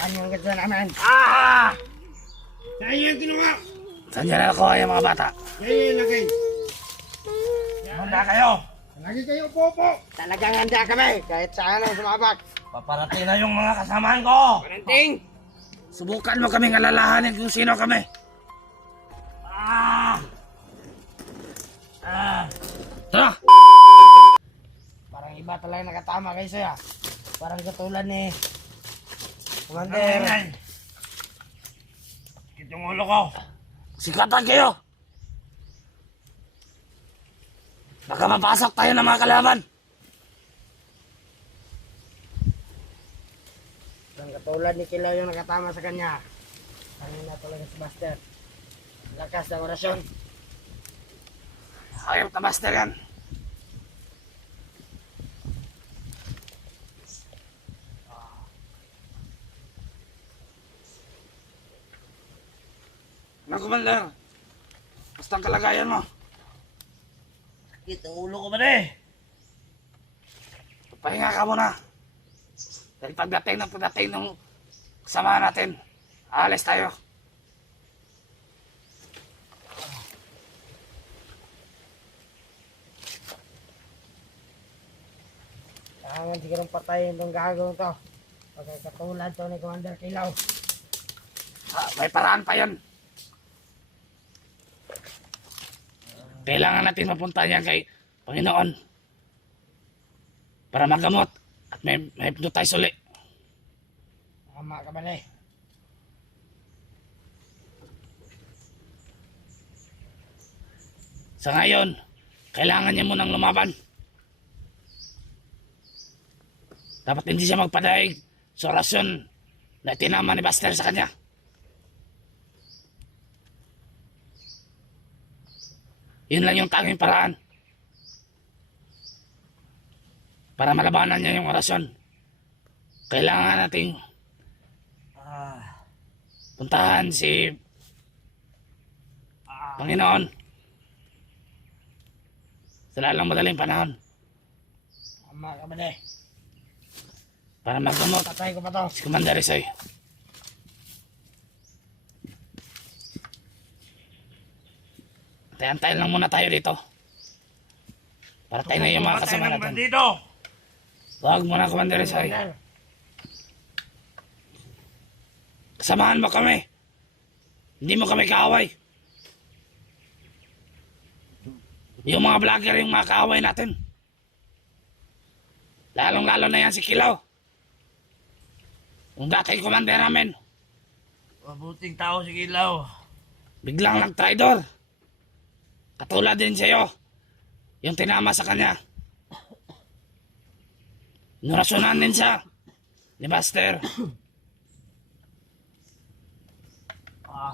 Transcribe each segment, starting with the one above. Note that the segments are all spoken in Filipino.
Saan yung ganda namin? Saan yan kinuha? Saan niya nakuha yung mga bata? Yan yung lagay. Handa kayo! Lagi kayo popo. Talagang handa kami, kahit saan ang sumabak. Paparating na yung mga kasamahan ko! Paranting! Subukan mo kaming alalahanin kung sino kami. Tara! Parang iba talaga nakatama kayo sa'yo. Parang katulad ni Commander. Ingay! Sakit yung ulo ko. Sikatan kayo! Baka mapasok tayo ng mga kalaban. Parang katulad ni Kilaw yung nakatama sa kanya. Parang na talaga si Master. Lakas ng orasyon. Hayop na master yan. Ano, Commander? Basta ang kalagayan mo. Sakit ang ulo ko ba eh? Pahinga ka muna. Dahil pagdating ng kasama natin, aalis tayo. Kailangan sigurong patayin itong gagawin to. Pagkakatulad to ni Commander Kilaw. May paraan pa yan. Kailangan natin mapunta niya kay Panginoon para magamot at may hypnotize ulit. Tama ka ba na eh? Sa ngayon, kailangan niya munang lumaban. Dapat hindi siya magpadaig sa orasyon na tinama ni Buster sa kanya. Yun lang yung tanging paraan para malabanan niya yung orasyon. Kailangan nating puntahan si Panginoon sa lalang madaling panahon Tama ka ba na eh? para magamot Patay ko pa to. si Commander Isoy. Antayin lang muna tayo dito. Para tayo na yung mga kasama natin. Huwag muna, Commander Isoy. Kasamahan mo kami. Hindi mo kami kaaway. Yung mga vlogger yung mga kaaway natin. Lalong-lalo na yan si Kilaw. Yung dating commander namin. Mabuting tao si Kilaw. Biglang nag-traidor. Katulad din sa'yo. Yung tinama sa kanya. Nurasunan din siya ni Buster.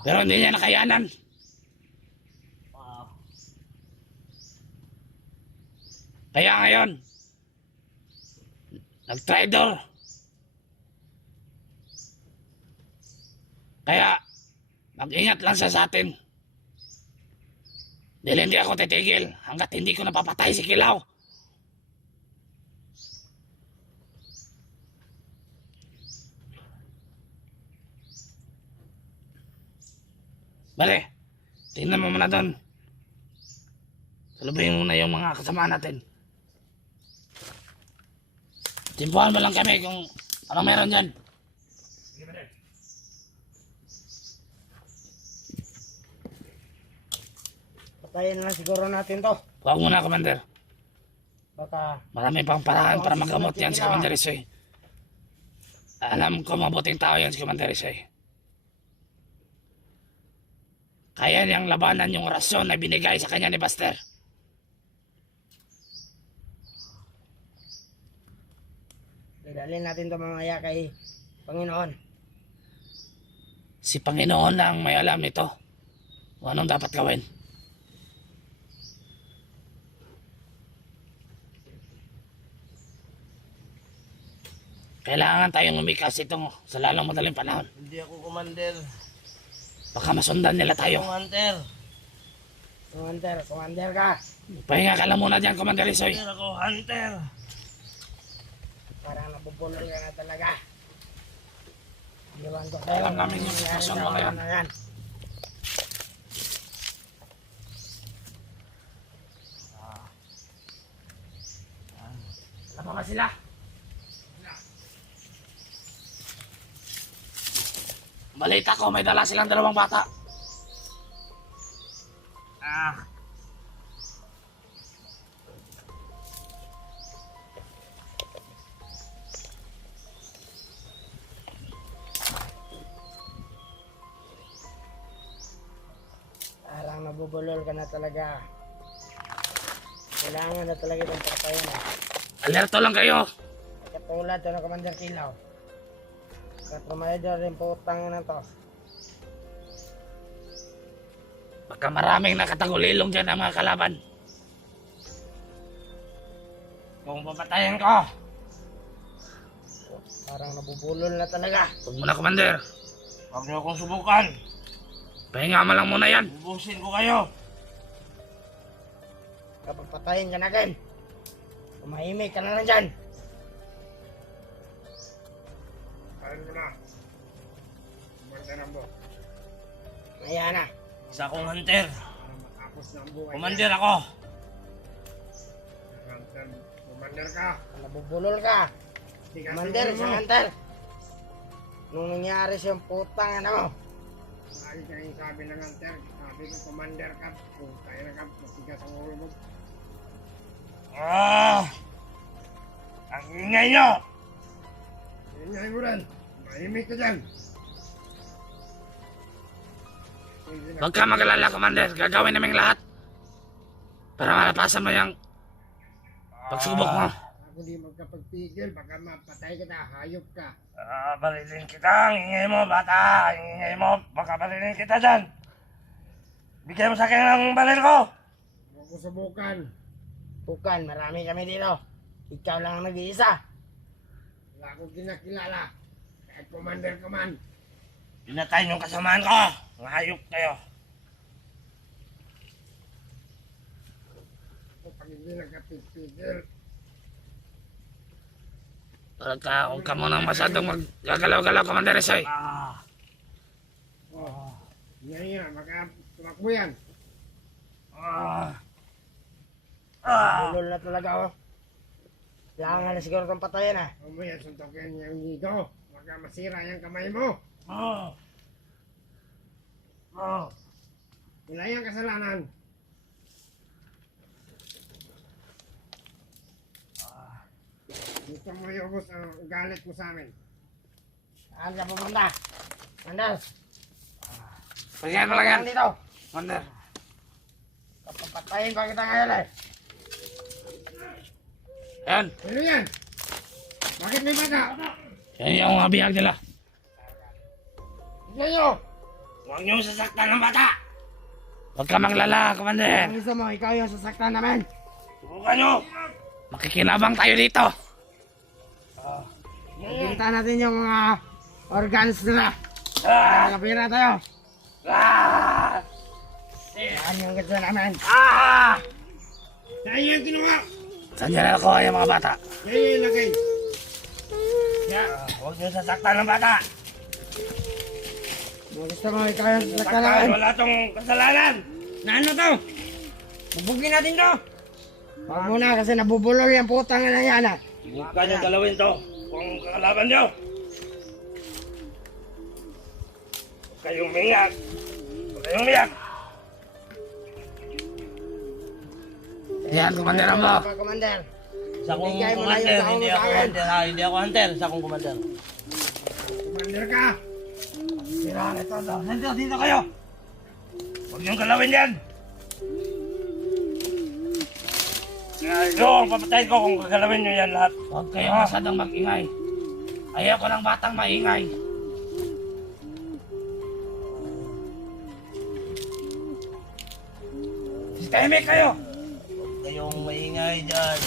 Pero hindi niya nakayanan. Kaya ngayon, nag-traidor. Kaya, mag-ingat lang siya sa atin. Dahil hindi ako titigil hanggat hindi ko napapatay si Kilaw. Bale, tingnan mo muna doon. Salubayin mo na yung mga kasama natin. Timpuhan mo lang kami kung ano meron dyan. Patayin na lang siguro natin to. Huwag mo na, Commander. Baka Marami pang paraan para magamot yan si Commander Isoy. Alam ko mabuting tao yan si Commander Isoy. Kaya niyang labanan yung orasyon na binigay sa kanya ni Buster. dadalhin natin to mamaya kay Panginoon. Si Panginoon lang may alam nito. Kung anong dapat gawin. Kailangan tayong umikas itong sa lalong madaling panahon. Hindi ako commander. Baka masundan nila tayo. Ako hunter. Commander ka. Pahinga ka lang muna dyan, Commander Isoy. Hunter ako, hunter. Parang nabubulol ka na talaga. Ewan ko Alam namin yung sitwasyon mo ngayon. Yan. Wala pa ba sila? Balita ko, may dala silang dalawang bata. Parang nabubulol ka na talaga. Kailangan na talaga itong patayin. Alerto lang kayo. Katulad ito ng Commander Kilaw. Katromayador rin po utang na to. Baka maraming nakatagulilong dyan ang mga kalaban. Kung papatayin ko, parang nabubulol na talaga. Huwag mo na, Commander. Huwag niyo akong subukan. Pahinga mo lang muna yan. Ubusin ko kayo. Kapag patayin ka na agad, umahimik ka na lang dyan. Kain mo na. Kumanderan mo. Maya na. Isa akong hunter. Para matapos na ang buhay. Kumander ako. Hunter, Commander ka. Nabubulol ka. Di ka Commander, siguro isang mo. hunter. Nung nangyari siyang putang ano mo, Lagi kayong sabi ng Hunter. Sabi ko, Commander ka. Kung kaya na ka, matigas ang ulo mo. Ang ingay nyo. Ingay mo rin. Mahimik ka dyan. Huwag ka mag-alala, Commander. Gagawin namin lahat para malapasan mo yung pagsubok mo. Ako di magkapagpigil. Baka mapatay kita. Hayop ka. Barilin kita. Ang ingay mo, bata. Ang ingay mo. Baka barilin kita dyan. Bigyan mo sa akin ng baril ko. Huwag ko subukan. tukan, marami kami dito. Ikaw lang ang nag-iisa. Wala akong kinakilala. Kahit Commander ka man. Pinatay yung kasamaan ko. Mga hayop kayo. Pag hindi nagkapigil. Huwag ka munang masyadong maggagalaw-galaw, Commander Esoy. Oh. Yan. Baka tumakbo yan. Bulol na talaga oh. Kailangan na siguro itong patayin ah. Mamaya suntokin yung nido. Baka masira yung kamay mo. Wala yung kasalanan. Gusto mo iubos ang galit mo sa amin. Saan ka pumunta? Commander, Pagyan mo lang yan, dito. Commander. Kapapatayin pa kita ngayon eh. Yan. Ano yan? Bakit may bata? Yan yung mga bihag nila. Tignan nyo! Huwag niyong sasaktan ng bata. Huwag ka maglala, Commander. Ang isa mo, ikaw yung sasaktan namin. Subukan niyo. Makikinabang tayo dito. Ibinta natin yung mga organs nila. Nakapira tayo. Yan yung gusto namin. Saan yan kinuha? Saan nyo na nakuha yung mga bata? Yan yung ilagay. Huwag niyong sasaktan ng bata. Ang gusto mo, ikaw yung sasaktan Sasaktan, namin. wala tong kasalanan. Na ano to? Bubugin natin to. Huwag muna kasi nabubulol yung putang na yan ah. Subukan niyong galawin to. Kung kakalaban niyo. Huwag kayong umiyak. Huwag kayong umiyak. Yan, Commander Rambo. Commander. Isa kong Bigay mo na yung commander, tao hindi mo sa ako akin. hunter ha. Hindi ako hunter, isa kong commander. Commander ka! Siraan ito. Dito kayo. Huwag niyong galawin yan. Yung papatayin ko kung gagalawin niyo yan lahat. Huwag kayo masyadong mag-ingay. Ayaw ko ng batang maingay. Sistemik kayo. Huwag kayong maingay dyan.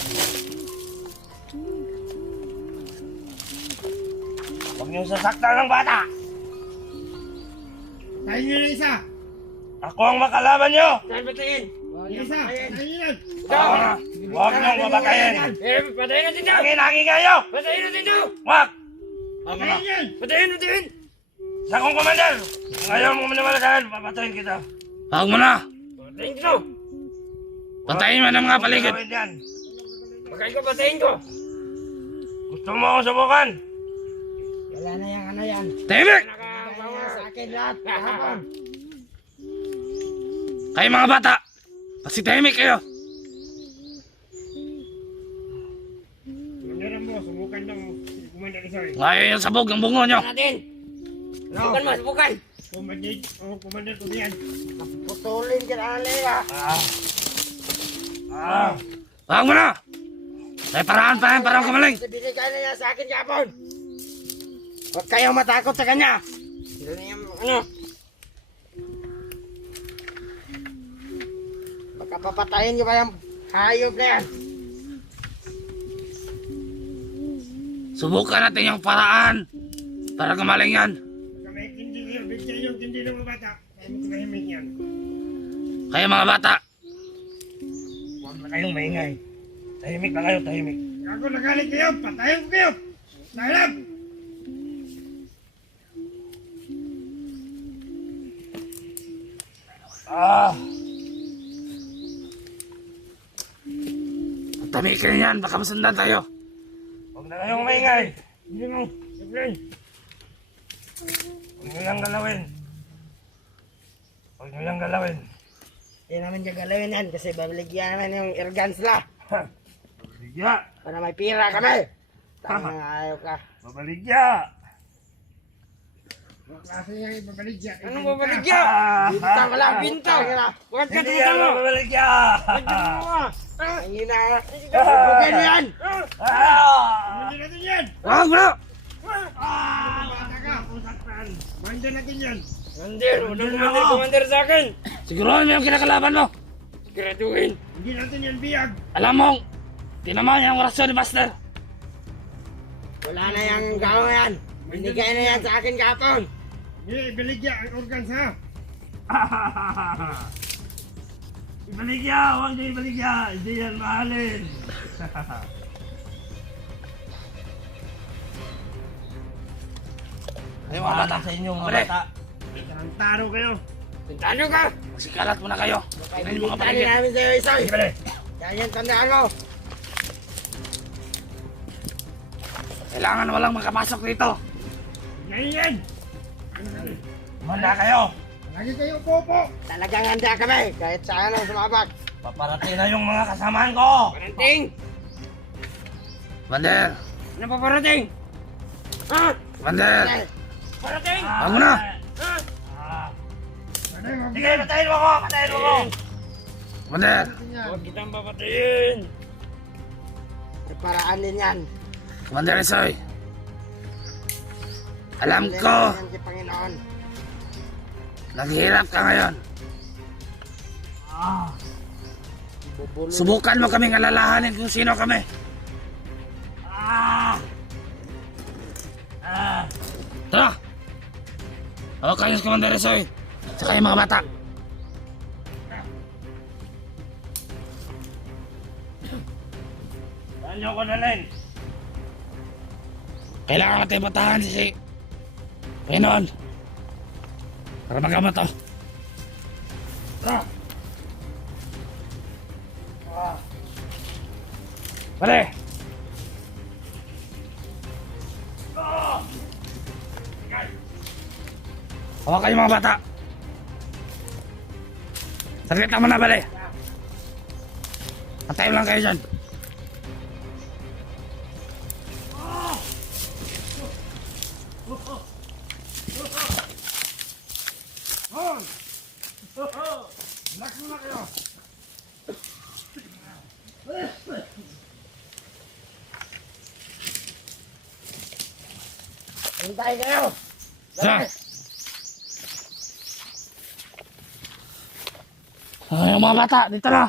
Huwag niyong sasaktan ng bata. Tayo nyo na isa! Ako ang makalaban niyo. Yung isa! Tayo nyo yan! Huwag niyong babatayin. Patayin natin to! Ang inangin kayo. Patayin natin to! Huwag. Tayo yan! Patayin natin! Sa akong commander! Kung ayaw mo manamalagaan, papatayin kita. Huwag mo na. Patayin ko! Patayin mo ng mga paligid. Gawin yan. Pagkain ko, patayin ko! Gusto mo akong subukan? Wala na yung ano yan. Tahimik! Kaya sa akin lahat. Kahapon. Kayo mga bata, kasi tahimik kayo. Mandaran mo, subukan ng Commander Isoy. Ngayon yung sabog ng bungo nyo. Natin. Subukan mo, subukan! Commander ko yan. Putulin ka na nila. Huwag mo na. May paraan pa yan para kumaling. Binigay na niya sa akin kahapon. Huwag kayong matakot sa kanya. Hindi na yung ano. Baka papatayin niyo pa yung hayop na yan. Subukan natin yung paraan para kumaling yan. Baka may kindi kayo, bigyan yung kindi ng mga bata. Kaya mo tumahimik yan. Kayo mga bata, Huwag na kayong maingay. Tahimik na kayo, tahimik. Gago, nagalit kayo! Patayin ko kayo! Dahilap! tamikin yan, baka masundan tayo. Huwag na kayong maingay. Hindi mo. Siyempre. Huwag nyo lang galawin. Huwag nyo lang galawin. Hindi namin gagalawin yan kasi babaligyan naman yung organs nila. Babaligya. Para may pira kami. Tama nga ayaw ka. Babaligya. Huwag klase niya ibabaligya. Anong babaligya? Bintang ka lang, bintang. Huwag ka Hindi yan tumutama. babaligya. Ang ina. Bugay mo yan. Mandi natin yan! Huwag mo na. Bata ka! Mandi natin yan! Commander sa akin. Siguruhan mo yung kinakalaban mo. Siguraduhin. Hindi natin yan biyag! Alam mo, tinaman yung orasyon ni Buster. Wala na yung gao yan. Binigay na yan sa akin kahapon. Hindi, ibaligya ang organs ha! Ibaligya. Huwag nyo ibaligya. Hindi yan mahalin. Kayo mga bata, sa inyo mga Pare. bata. Tarantaro kayo! Pintano ka. magsikalat muna kayo. Tingnan yung mga Pintani paligid. namin sa'yo, Isoy. Sige pare. Kaya yan, tandaan mo. Kailangan walang makapasok dito. Ngayon yan! Manda kayo. Lagi kayo popo! Talagang handa kami. Kahit saan ang sumabak. Paparating na yung mga kasamaan ko. Parating. Bander, Ano pa parating? Ha? Bander, Parating. huwag mo na. Pwede mo Sige, patayin mo ko. Patayin mo ko. Bander, Huwag kitang papatayin. May paraan din yan. Commander Isoy. Alam Hindi ko, naman yan si Panginoon. naghihirap ka ngayon. Bubulol. Subukan mo kaming alalahanin kung sino kami. Tara! Hawak kayo sa Commander Isoy. Saka yung mga bata. Saan nyo ko dalhin? Kailangan natin patahan si Panginoon. Para magamat to. Tara! Pare! Hawak kayo mga bata. Saglit lang muna, bale. Antayin lang kayo dyan. Hintay kayo. Tara! Yung mga bata, dito na.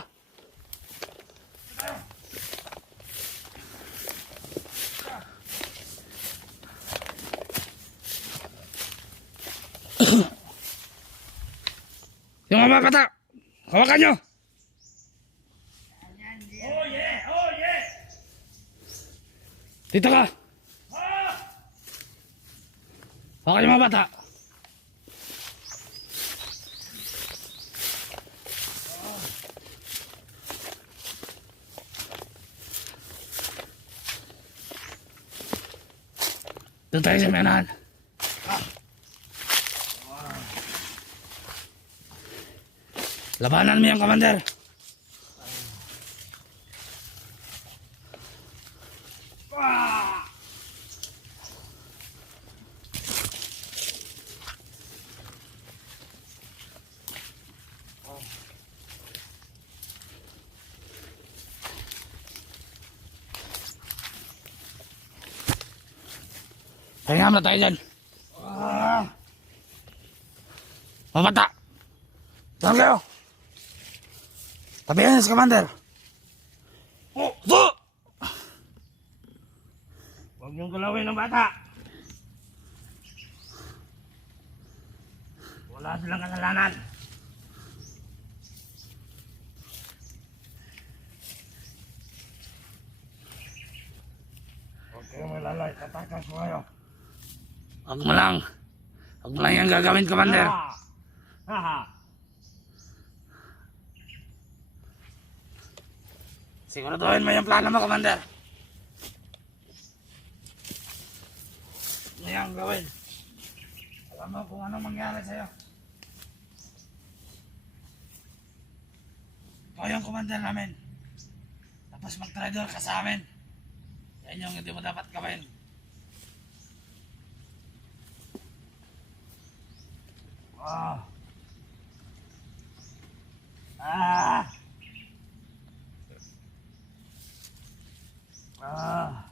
Yung mga bata, hawakan nyo. Oh yeah! Oh yeah! Dito ka. Hawakan yung mga bata. Doon tayo sa menahan. Labanan mo yan, Commander. Pahinga muna tayo dyan. Mga bata. Saan kayo? Tabihan niyo si Commander. Oh, So! huwag niyong galawin ng bata. Wala silang kasalanan. Huwag kayong malalay, tatakas ko kayo. Huwag mo lang. Huwag mo lang yung gagawin, Commander. Haha. Siguraduhin mo yung plano mo, Commander. Ano yung gawin? Alam mo kung anong mangyari sa'yo. Ikaw yung Commander namin. Tapos mag-traitor ka sa amin. Yan yung hindi mo dapat gawin. Ah. Ah. Ah.